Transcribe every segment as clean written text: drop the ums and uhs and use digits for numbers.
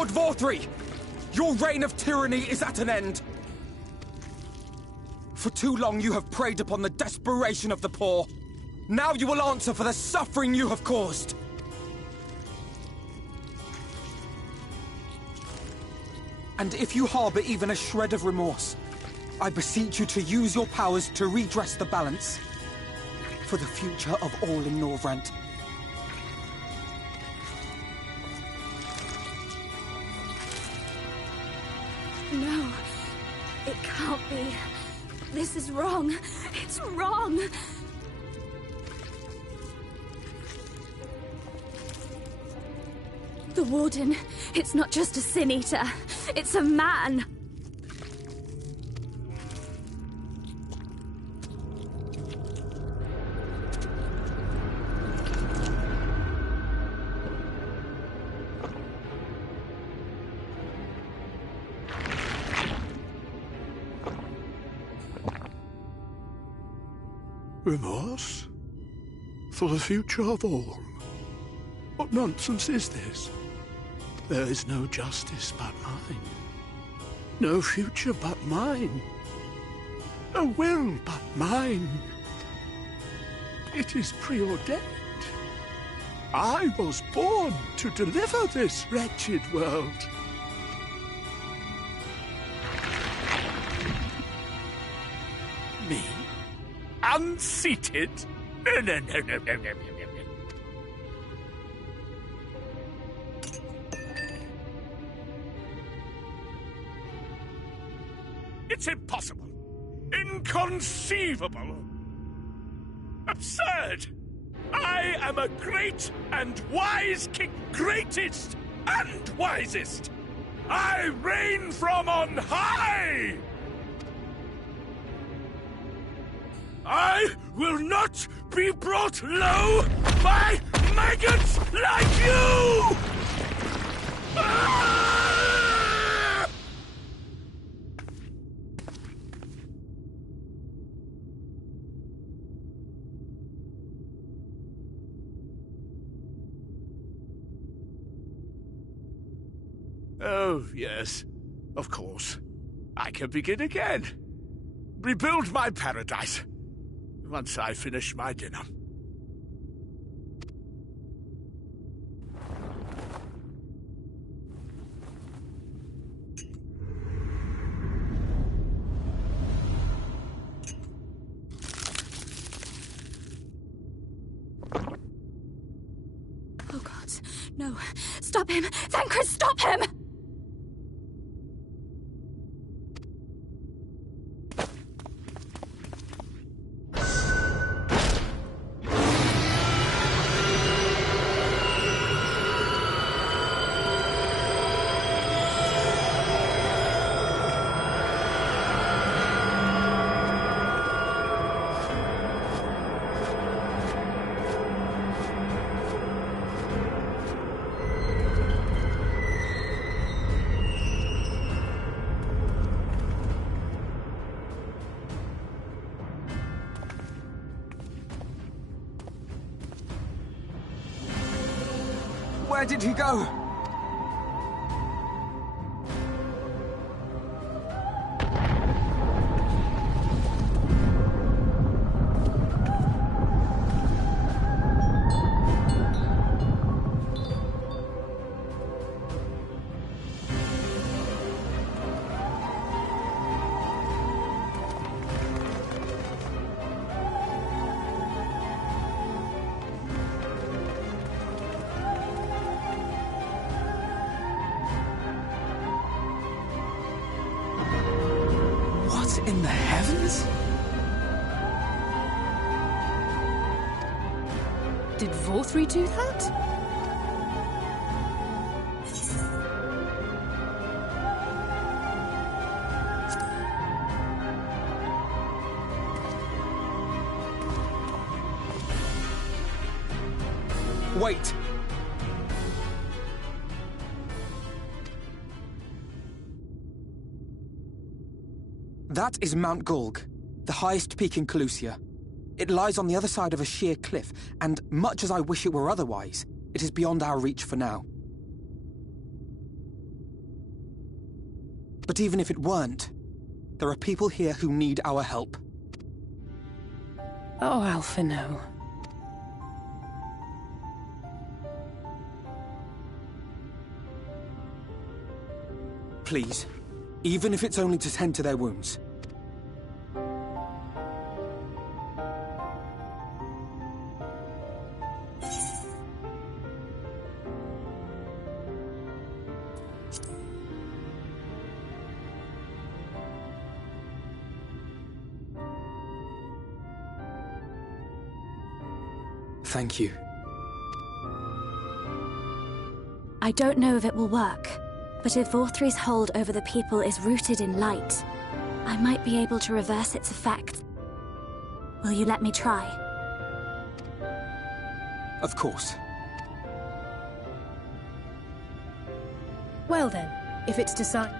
Lord Vorthri! Your reign of tyranny is at an end! For too long you have preyed upon the desperation of the poor. Now you will answer for the suffering you have caused! And if you harbor even a shred of remorse, I beseech you to use your powers to redress the balance for the future of all in Norvrant. No, it can't be. This is wrong. It's wrong. The Warden, it's not just a Sin Eater. It's a man. Remorse? For the future of all? What nonsense is this? There is no justice but mine. No future but mine. No will but mine. It is preordained. I was born to deliver this wretched world. Me? Unseated? No. It's impossible. Inconceivable. Absurd. I am a great and wise king. Greatest and wisest. I reign from on high. I will not be brought low by maggots like you! Ah! Oh, yes, of course. I can begin again. Rebuild my paradise. Once I finish my dinner. Oh God, no. Stop him! Thancred, stop him! Where did he go? In the heavens? Did Vorthri do that? Wait! That is Mount Gulg, the highest peak in Calusia. It lies on the other side of a sheer cliff, and much as I wish it were otherwise, it is beyond our reach for now. But even if it weren't, there are people here who need our help. Oh, Alphinaud. Please, even if it's only to tend to their wounds. Thank you. I don't know if it will work, but if Vorthri's hold over the people is rooted in light, I might be able to reverse its effect. Will you let me try? Of course. Well then, if it's decided...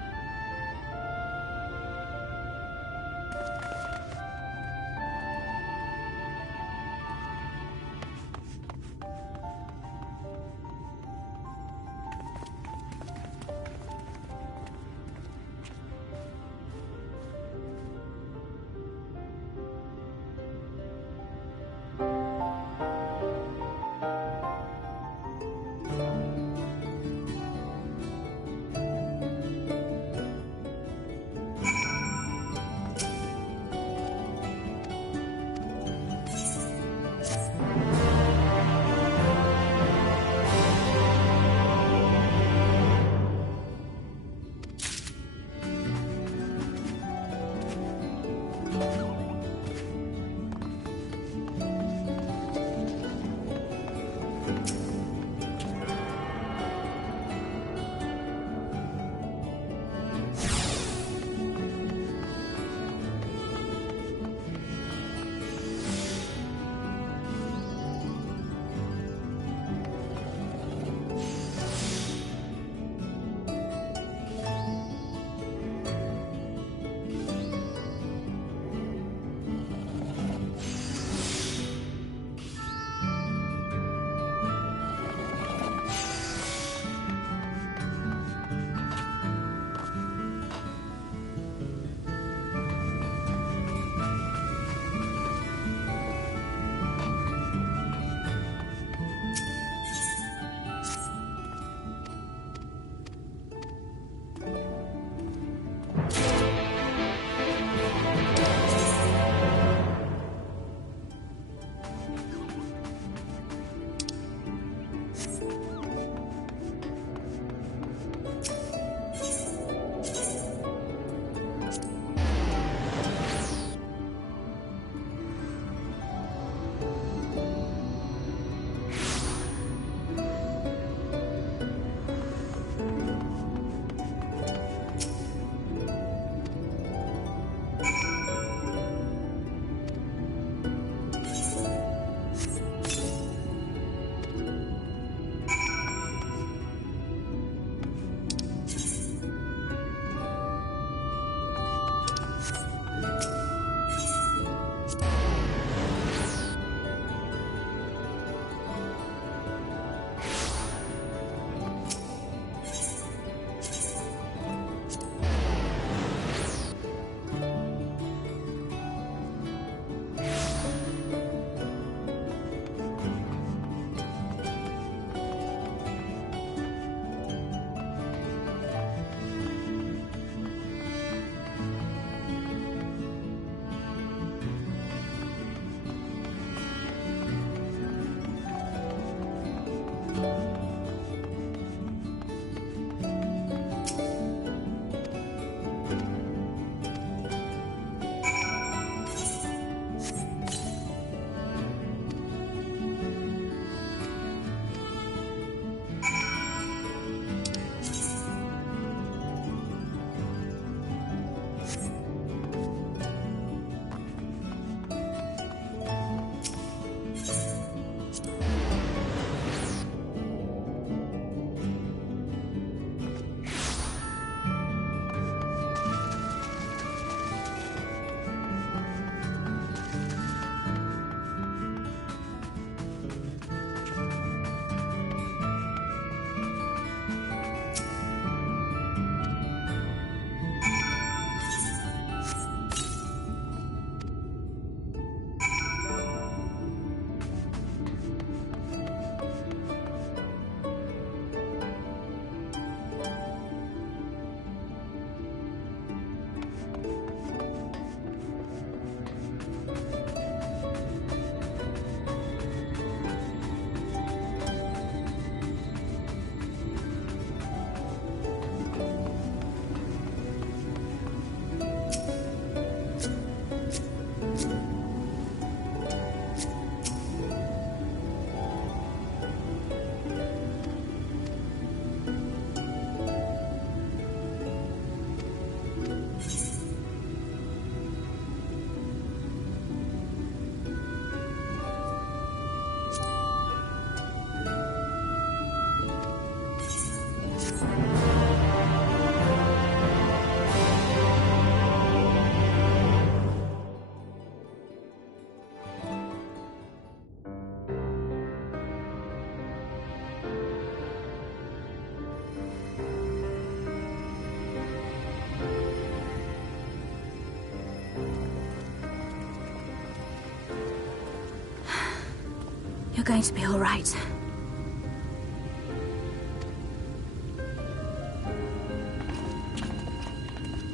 You're going to be all right.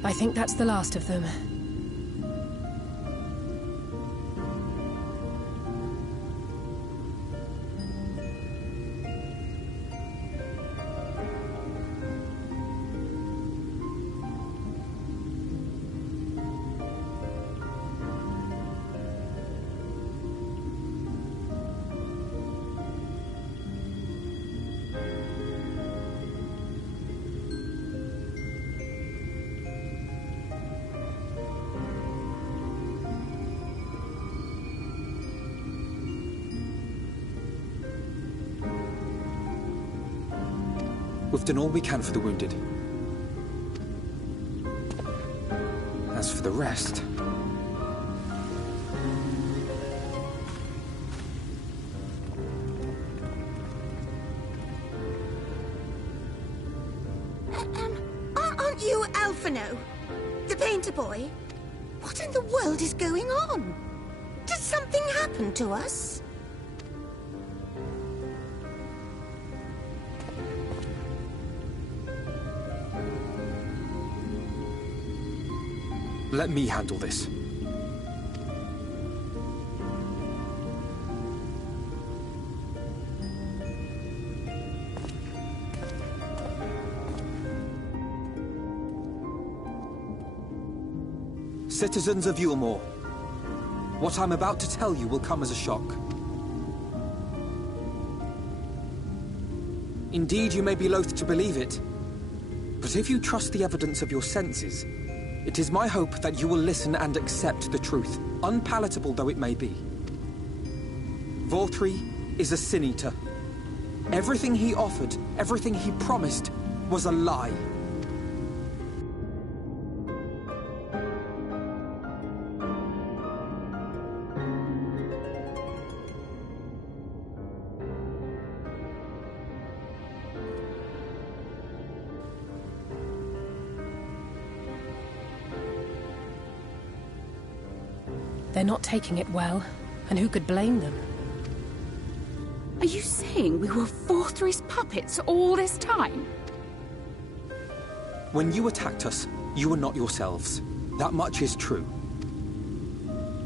I think that's the last of them. We've done all we can for the wounded. As for the rest... Aren't you Alphino? The painter boy? What in the world is going on? Did something happen to us? Let me handle this. Citizens of Yulmore, what I'm about to tell you will come as a shock. Indeed, you may be loath to believe it, but if you trust the evidence of your senses, it is my hope that you will listen and accept the truth, unpalatable though it may be. Voltri is a sin-eater. Everything he offered, everything he promised, was a lie. They're not taking it well, and who could blame them? Are you saying we were Vorthri's puppets all this time? When you attacked us, you were not yourselves. That much is true.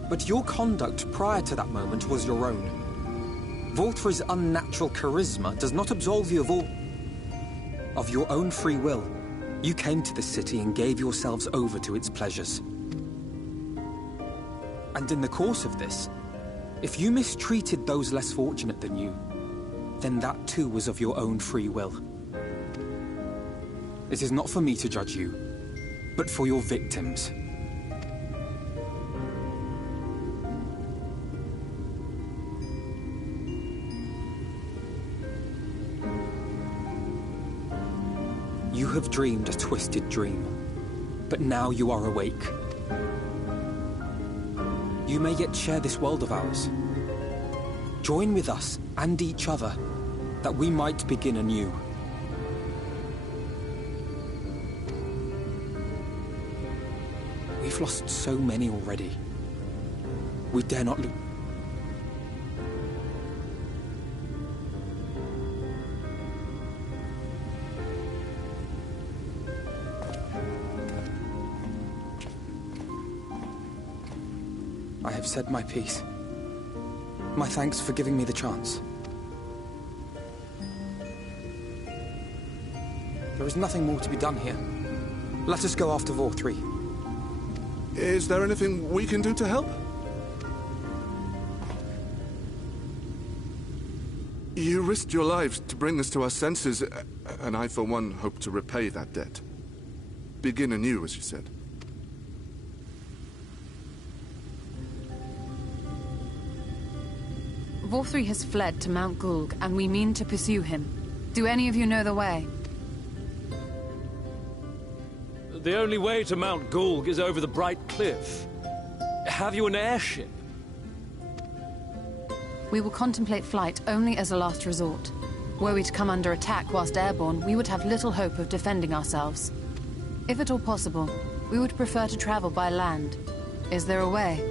But your conduct prior to that moment was your own. Volthri's unnatural charisma does not absolve you of all... of your own free will. You came to this city and gave yourselves over to its pleasures. And in the course of this, if you mistreated those less fortunate than you, then that too was of your own free will. It is not for me to judge you, but for your victims. You have dreamed a twisted dream, but now you are awake. You may yet share this world of ours. Join with us and each other, that we might begin anew. We've lost so many already. We dare not lose. I have said my piece. My thanks for giving me the chance. There is nothing more to be done here. Let us go after Vorthri. Is there anything we can do to help? You risked your lives to bring us to our senses, and I, for one, hope to repay that debt. Begin anew, as you said. Vorthri has fled to Mount Gulg, and we mean to pursue him. Do any of you know the way? The only way to Mount Gulg is over the Bright Cliff. Have you an airship? We will contemplate flight only as a last resort. Were we to come under attack whilst airborne, we would have little hope of defending ourselves. If at all possible, we would prefer to travel by land. Is there a way?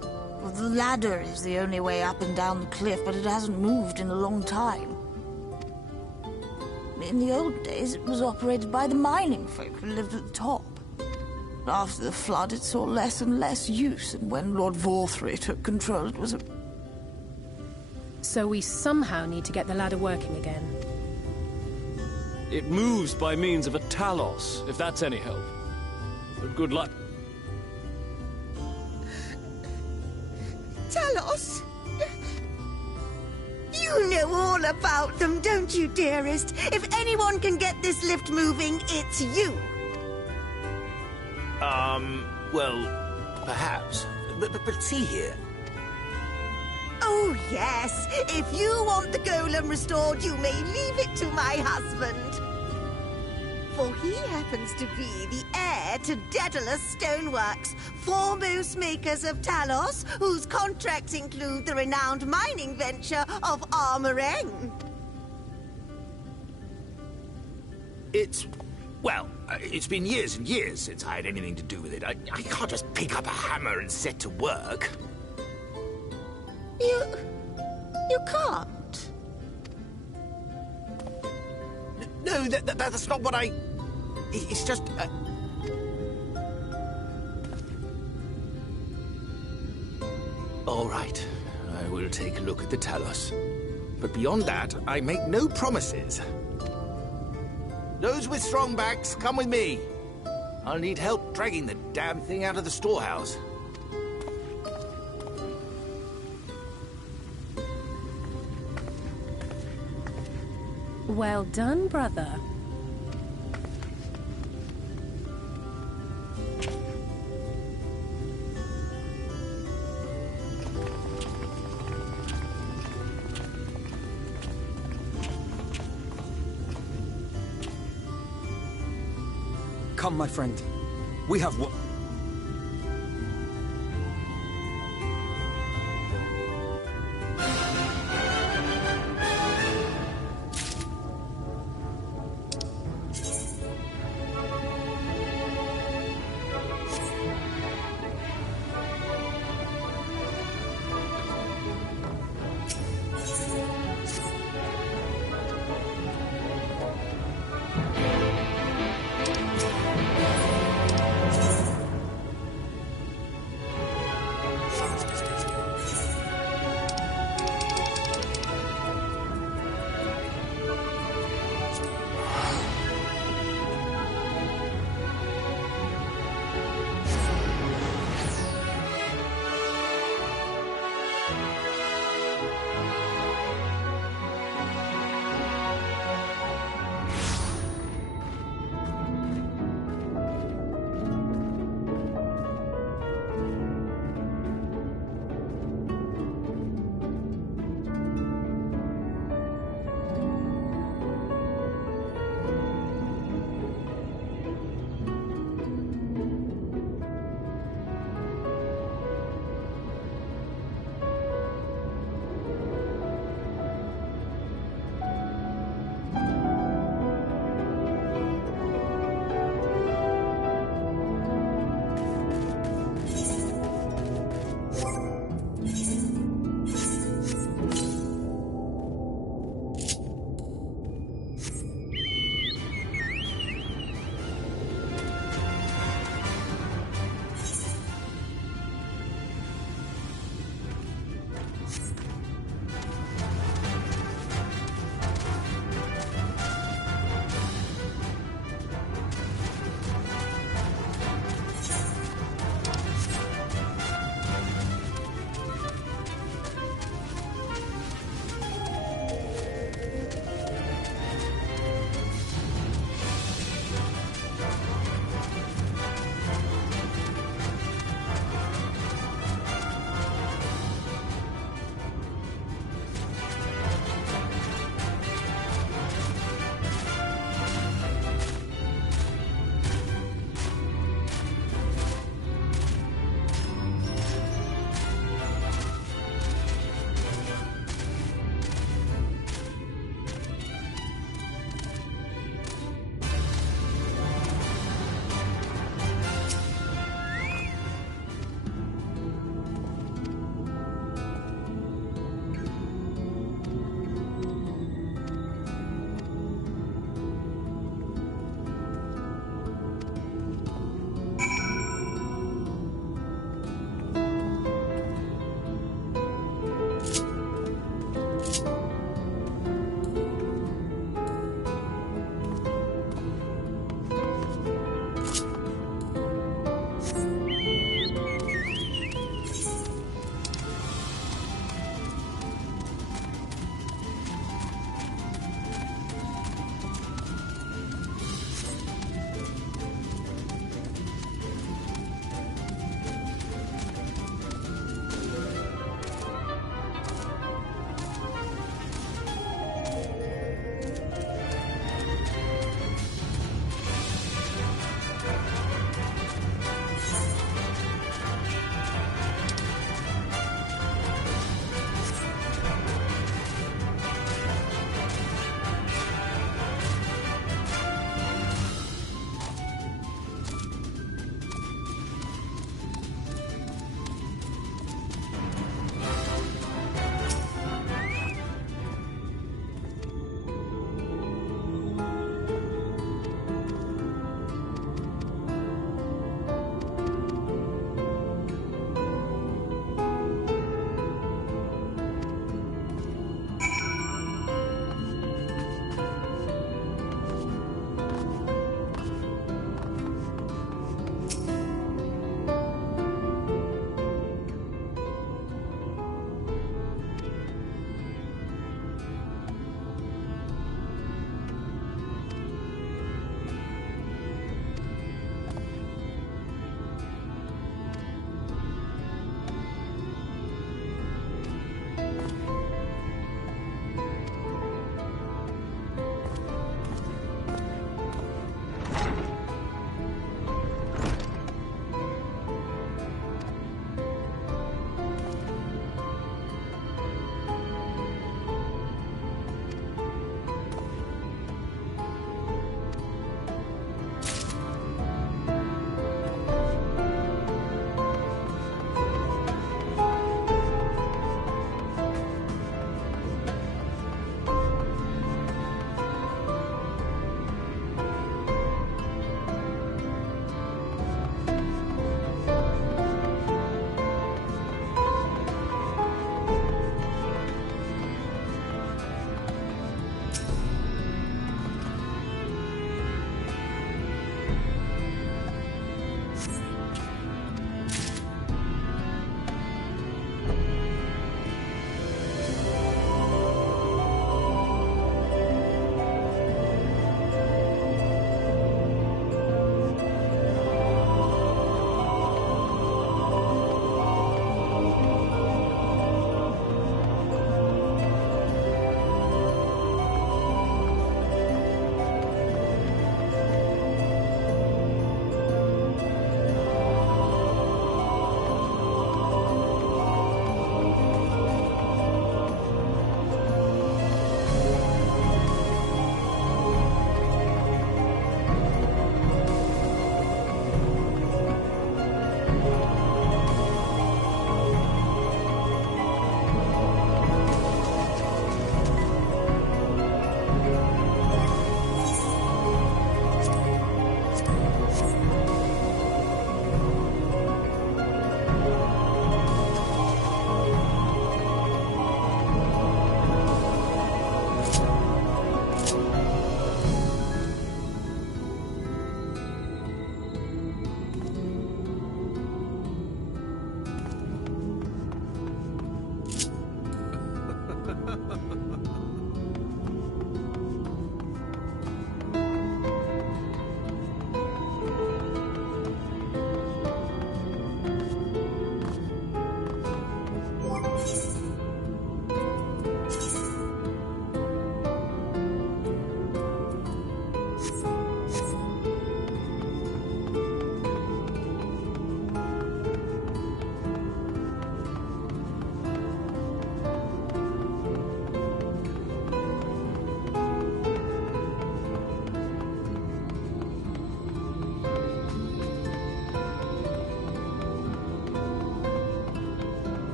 Well, the ladder is the only way up and down the cliff, but it hasn't moved in a long time. In the old days, it was operated by the mining folk who lived at the top. After the flood, it saw less and less use, and when Lord Vorthry took control, it was a... So we somehow need to get the ladder working again. It moves by means of a Talos, if that's any help. But good luck. Talos? You know all about them, don't you, dearest? If anyone can get this lift moving, it's you. Well, perhaps. But see here. Oh, yes. If you want the golem restored, you may leave it to my husband. For he happens to be the heir to Daedalus Stoneworks, foremost makers of Talos, whose contracts include the renowned mining venture of Armoreng. Well, it's been years and years since I had anything to do with it. I can't just pick up a hammer and set to work. You can't. No, that's not what I... It's just... All right, I will take a look at the Talos. But beyond that, I make no promises. Those with strong backs, come with me. I'll need help dragging the damn thing out of the storehouse. Well done, brother. Come, my friend. We have what?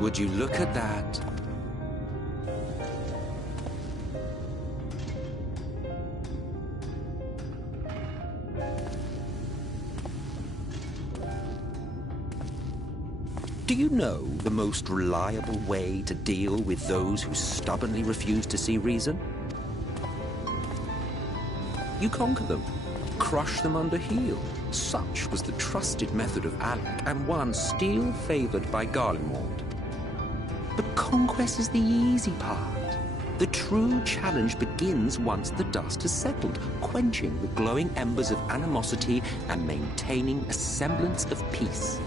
Would you look at that? Do you know the most reliable way to deal with those who stubbornly refuse to see reason? You conquer them, crush them under heel. Such was the trusted method of Alec, and one still favored by Garlemald. But conquest is the easy part. The true challenge begins once the dust has settled, quenching the glowing embers of animosity and maintaining a semblance of peace.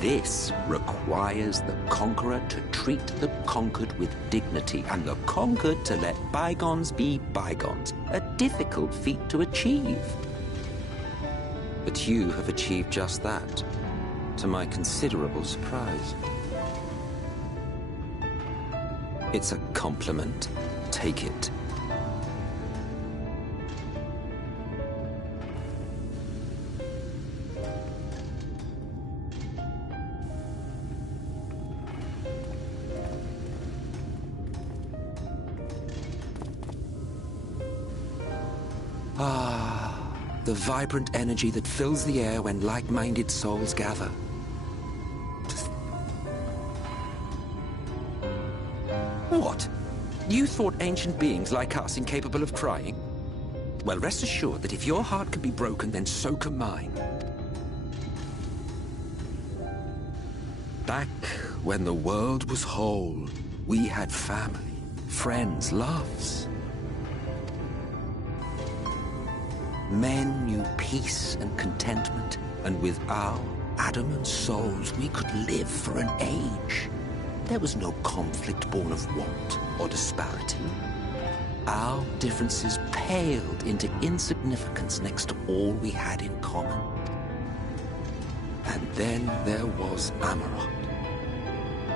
This requires the conqueror to treat the conquered with dignity, and the conquered to let bygones be bygones. A difficult feat to achieve. But you have achieved just that, to my considerable surprise. It's a compliment. Take it. The vibrant energy that fills the air when like-minded souls gather. What? You thought ancient beings like us incapable of crying? Well, rest assured that if your heart can be broken, then so can mine. Back when the world was whole, we had family, friends, loves. Men knew peace and contentment, and with our adamant souls, we could live for an age. There was no conflict born of want or disparity. Our differences paled into insignificance next to all we had in common. And then there was Amarok.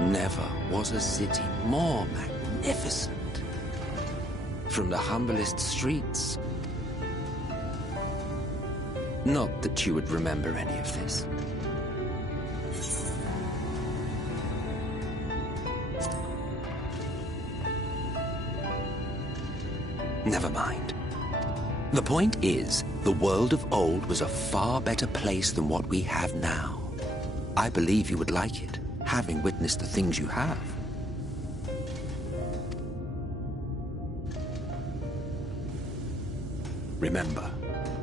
Never was a city more magnificent. From the humblest streets. Not that you would remember any of this. Never mind. The point is, the world of old was a far better place than what we have now. I believe you would like it, having witnessed the things you have. Remember,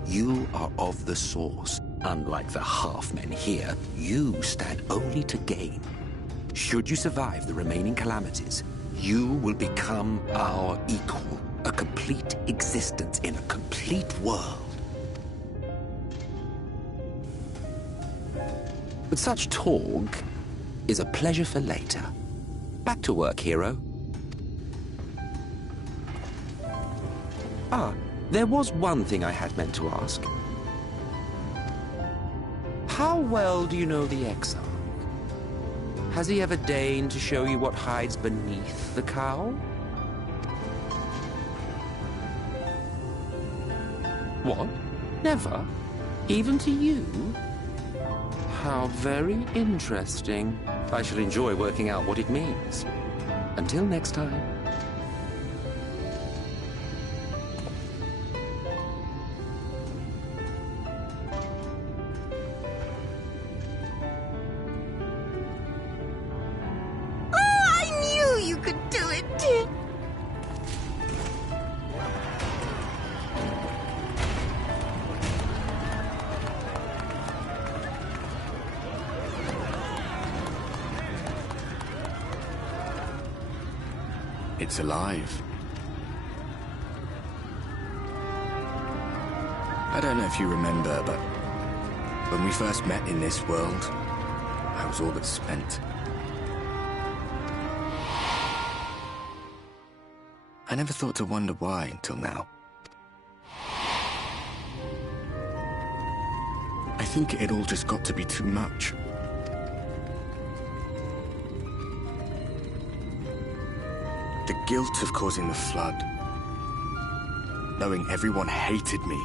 you are of the source. Unlike the half-men here, you stand only to gain. Should you survive the remaining calamities, you will become our equal. A complete existence in a complete world. But such talk is a pleasure for later. Back to work, hero. There was one thing I had meant to ask. How well do you know the Exarch? Has he ever deigned to show you what hides beneath the cowl? What? Never? Even to you? How very interesting. I shall enjoy working out what it means. Until next time. It's alive. I don't know if you remember, but when we first met in this world, I was all but spent. I never thought to wonder why until now. I think it all just got to be too much. The guilt of causing the flood. Knowing everyone hated me.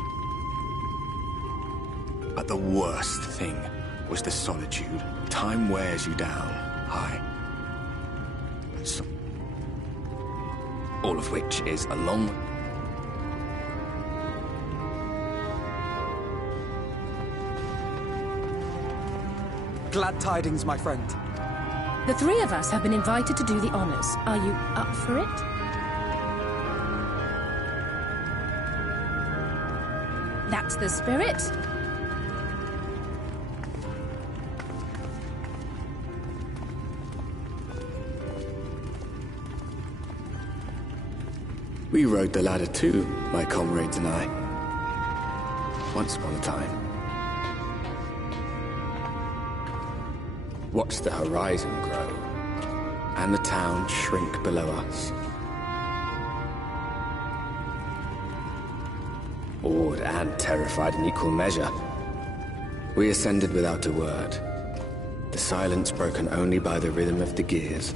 But the worst thing was the solitude. Time wears you down. All of which is a long... Glad tidings, my friend. The three of us have been invited to do the honors. Are you up for it? That's the spirit. We rode the ladder too, my comrades and I. Once upon a time. Watched the horizon grow, and the town shrink below us. Awed and terrified in equal measure, we ascended without a word, the silence broken only by the rhythm of the gears.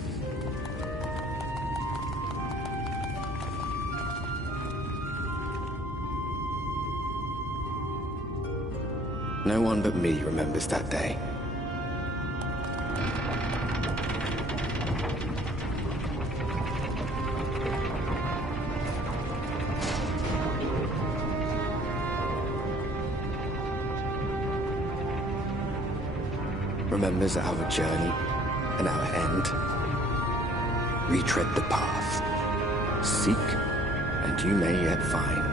No one but me remembers that day. Remembers our journey and our end. Retread the path. Seek, and you may yet find.